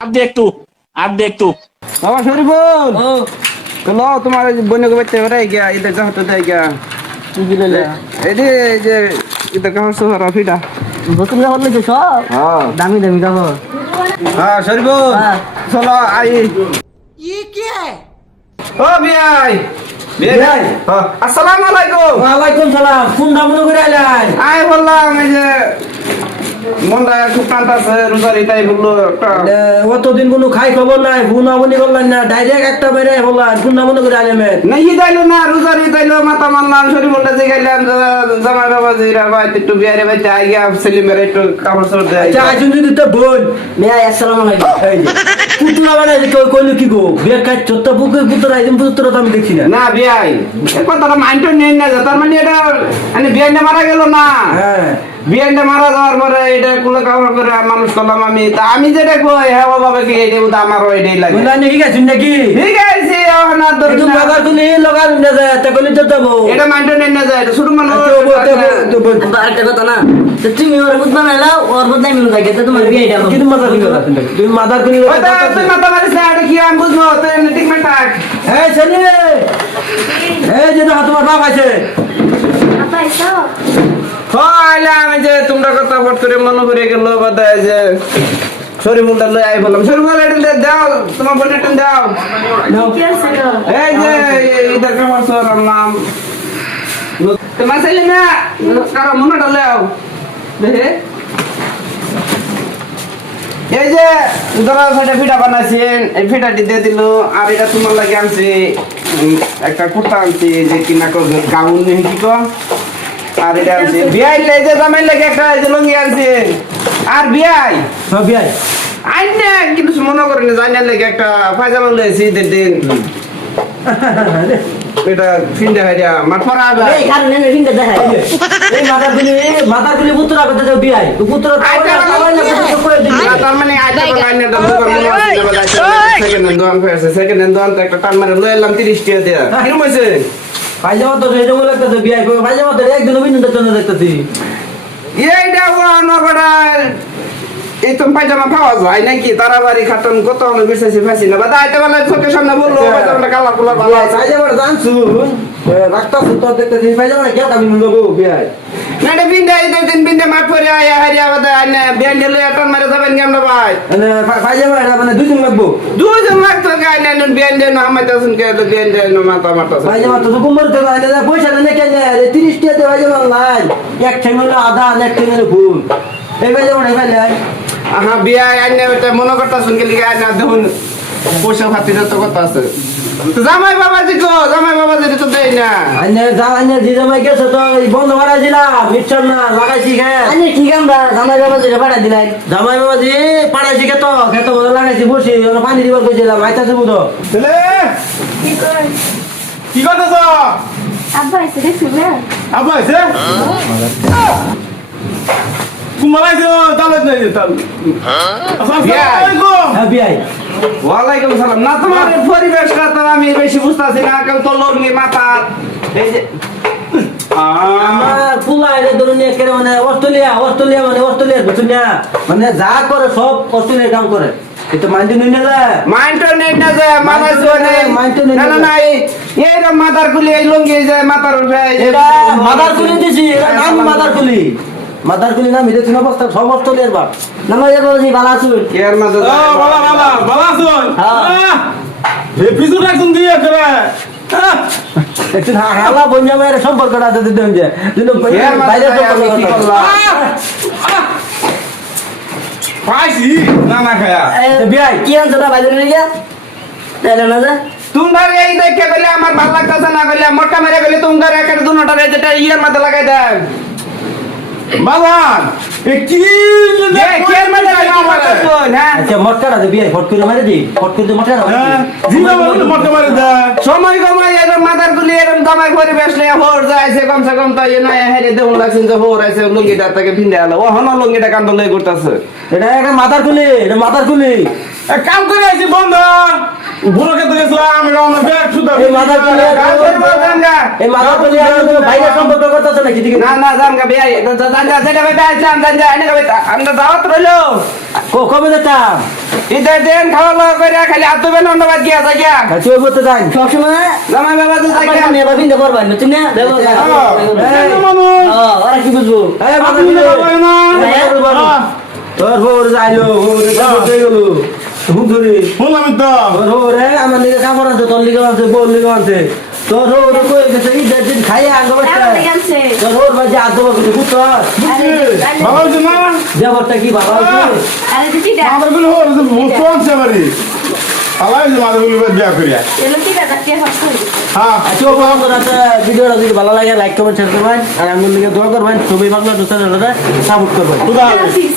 আর দে একটু বাবা শরীফুল লো তোমার বোনকে বাচ্চা বেড়াই গিয়া এটা কাহতে দেয় গিয়া কি দিলে এই যে এটা কাহর সোহরা ফিটা নতুন কাপড় লইছে সব হ্যাঁ দামি দামি কাপড় হ্যাঁ শরীফুল হ্যাঁ। চলো আই ও বিয়াই বিয়াই আসসালামু আলাইকুম ওয়ালাইকুম সালাম কোন দাম করে আইলাই আই বললাম এই যে মনটা খুব টানতাছে রোজারি তাই বললো একটা অতদিন কোনো খাই খবর নাই বুনা বুনি করলেন না ডাইরেক্ট একটা বেড়ে বললাম কোন দাম করে আইলেন নাই দাইলো না রোজারি দাইলো মাথা মারলাম শরীফুলটা যে খাইলাম জামাই বাবা জিরা ভাই একটু বিয়ারে ভাই আই গিয়া সেলিমের একটু কাপড় চোপড় দেয় আচ্ছা আইছুন যদি তো বোন মেয়া আসসালামু আলাইকুম এই যে পুতুলা বানাই কই কইলো কি গো বিয়ে কাজ ছোট বুকে পুতুলা আইদিন পুতুলা তো আমি দেখছি না না বিয়াই এ কথাটা মাইন্ড নেই না তার মানে এটা মানে বিয়াইটা মারা গেল না হ্যাঁ বিয়াইটা মারা যাওয়ার পরে এটা কুলে কাপড় করে মানুষ করলাম আমি তা আমি যেটা কই হ্যাঁ বাবা কি এইটা বুঝা আমারও এটাই লাগে বুনা নাকি গেছুন নাকি ঠিক আছে না তুমি বাবা তুমি লাগান না যায় তা কইলে তো দেবো এটা মাইন্ড নেই না যায় এটা শুরু মানুষ আরেকটা কথা না তুমি ওর বুঝ বানাইলা ওর বুঝ নাই মিলু লাগে তোমার বিয়েটা হবে কিন্তু মাদার কিলো তুমি মাদার কিলো তুই মাথা মারিস না এটা কি আমি বুঝবো তুই ঠিক মাথাক এই ছেলে এই যে দেখো তোমার বাপ আছে হইলে আমি যে তোমরা কথা ফট করে মনে করে গেল বাদায় যে শরীফুলটা লই আই বললাম শরীফুল এটা দাও তোমার বোন এটা দাও এই যে ইদার কামার সরার নাম তোমার ছেলে না কারো মনেটা লাও দেখে এই যে ধরো সেটা ফিটা বানাইছেন এই ফিটাটি দিয়ে দিল আর এটা তোমার লাগে আনছি একটা কুর্তা আনছি যে কিনা গাউন নেই কি কো আর এটা আনছি বিয়াই এই যে জামাই লাগে একটা এই যে লঙ্গি আনছি আর বিয়াই সব বিয়াই আইনে কিন্তু মনে করেন জানার লাগে একটা পায়জামা লইছি দিন এটা ফিন্ডা হারিয়া মাঠ পরা এই কারণে রিংটা দেখাই এই মাদার গুলি পুত্রা কথা তো বিয়াই তো পুত্র তার মানে আইটা লাইনে দাম সেকেন্ড হ্যান্ড দোকান একটা টান মারে লই এলাম 30 টাকা দিয়া কিরম হইছে পায়জামা তো সেই জন্য লাগতেছে বিয়াই পায়জামা তো একদিন বিনোদনের জন্য দেখতেছি এইটা নগড়া এই তো পায়জামা পাওয়া যায় নাকি তারাবাড়ি খাটন কত অনেক বেশি ফাঁসি না বা দাইতে বলে চোখের সামনে বললো পায়জামাটা কালার কুলার ভালো আছে পায়জামা জানছু রাখতাছু তো দেখতেছি পায়জামা কে দামি নেবো বিয়াই না এটা বিন্দা এই দিন বিন্দা মাঠ পরে আয়া হারিয়া বাদা আইনা বিয়ান দিলে টান মারে যাবেন কেমন ভাই মানে পায়জামা এটা মানে দুই দিন লাগবো দুজন লাগতো গাইনা নুন বিয়ান দেন আমাদের শুন কে তো বিয়ান দেন মাথা মাথা পায়জামা তো কুমর তো পয়সা নেই কেন 30 টাকা পায়জামা লাই এক ঠেঙ্গলে আধা এক ঠেঙ্গলে ফুল এই পায়জামা নাই পাইলে আহা বিয়া আইনা এটা মনে করতা শুন কে লিগে আইনা দেখুন পয়সা খাতির তো কথা আছে জামাই বাবাজি গো জামাই বাবাজি তো দেই না আন্নে জি জামাই গেছে তো বন্ধ করা দিলাম মিক্সচার না লাগাইছি গে আন্নে ঠিক আমরা জামাই বাবাজি পাড়া দিলাই জামাই বাবাজি পাড়াইছি কে তো খেত বলে লাগাইছি বসি ওরা পানি দিবার কইছিলাম আইতাছে বুঝো ছেলে কি করতেছ আব্বা এসে দেখছিস না আব্বা এসে কুমারাইছে তালত নাই তাল আসসালামু আলাইকুম হ্যাঁ বিয়াই ওয়ালাইকুম সালাম না তোমার পরিবেশটা তো আমি বেশি বুঝতাছি না কাল তো লঙ্গি মাথা এই যে আমার ফুলা এর ধরুন একেবারে মানে অস্ট্রেলিয়ার বুঝুনিয়া মানে যা করে সব অস্ট্রেলিয়ার কাম করে এটা মাইন্ড নিয়ে না মাইন্ড নেই না যে মানুষ না না না এই মাথার কুলি এই লঙ্গি যায় মাথার উঠে এটা মাদার কুলি দিছি এটা নাম মাদার কুলি নাম এটা চিনা বস্তা সব অস্ট্রেলিয়ার বাপ নামাজ বাবাজি ভালো আছুন এর মাঝে ভালো আছেন হ্যাঁ হে পিছু একজন দিয়ে করে একটু হালা বঞ্জা মেয়ের সম্পর্কটা আছে দিতে হচ্ছে কিন্তু বাইরে কি করলাম পাইছি না না খায়া বিয়াই কি আনছো না বাইরে নিয়ে তাইলে না যা তোমার এই দেখে গেলে আমার ভালো লাগতেছে না গেলে মোটা মেরে গেলে তোমার একটা দুনোটা যেটা ইয়ের মধ্যে লাগাই দেয় বাবান এ কি কের মধ্যে লাগাই হ্যাঁ আচ্ছা মটকাটা দে বিয়াই ফট করে মারে দি ফট করে মটকাটা জিনা বলে মটকা মারে দা সময় কমাই এরকম মাথার তুলি এরকম দামাই পরিবেশ নিয়ে হোর যাইছে কমসে কম তাই না হেরে দেউন লাগছেন যে হোর আছে লুঙ্গিটা তাকে ভিন্দে আলো ও হন লুঙ্গিটা কান্দ লই করতেছে এটা একটা মাথার কুলি এটা মাথার কুলি এক কাম করে আছি বন্ধ বুড়ো খেতে গেছিলাম এটা আমার ব্যাগ শুধু এই মাথা তুলে এই মাথা তুলে ভাইরা সম্পর্ক করতেছে নাকি ঠিক না না জামগা বিয়াই জানজা যেটা ভাই আসলাম জানজা এনে কবে আমরা দাওয়াত রইলো কবে যেতাম ঈদের দিন খাওয়া দাওয়া করে খালি আতো বেন অন্যবাদ গিয়া যাই গিয়া চুয়ে করতে যাই সবসময় জামাই বাবা তো যাই গিয়া মেয়ে বাবিন দেখবার পাই না তুই না দেখো মানুষ ওরা কি বুঝবো এই মাথা আপনি তুলে যাবেন না তোর বউর যাইলো বউরে গেলো হুজুরি শুনলাম তো তোর বউরে আমার দিকে কাপড় আছে তোর লিগে আছে বউর লিগে আছে তোর বউরে কই গেছে ঈদের দিন খাইয়া আঙ্গ বাচ্চা তোর বউর বাজে আদব কিছু বুঝছ ভালো হয়েছে না দেবরটা কি ভালো আছে আরে দিদি আমার গুলো বুঝতে পারছে বাড়ি ভালো হয়েছে মাদের গুলো বিয়া করিয়া এলো কি দাদা কে হচ্ছে হ্যাঁ আজকে বন্ধুরা ভিডিওটা যদি ভালো লাগে লাইক কমেন্ট শেয়ার করবেন আর আমার লিগে দোয়া করবেন সবাই বাংলা দোস্তাদের সাপোর্ট করবেন খুদা হাফিজ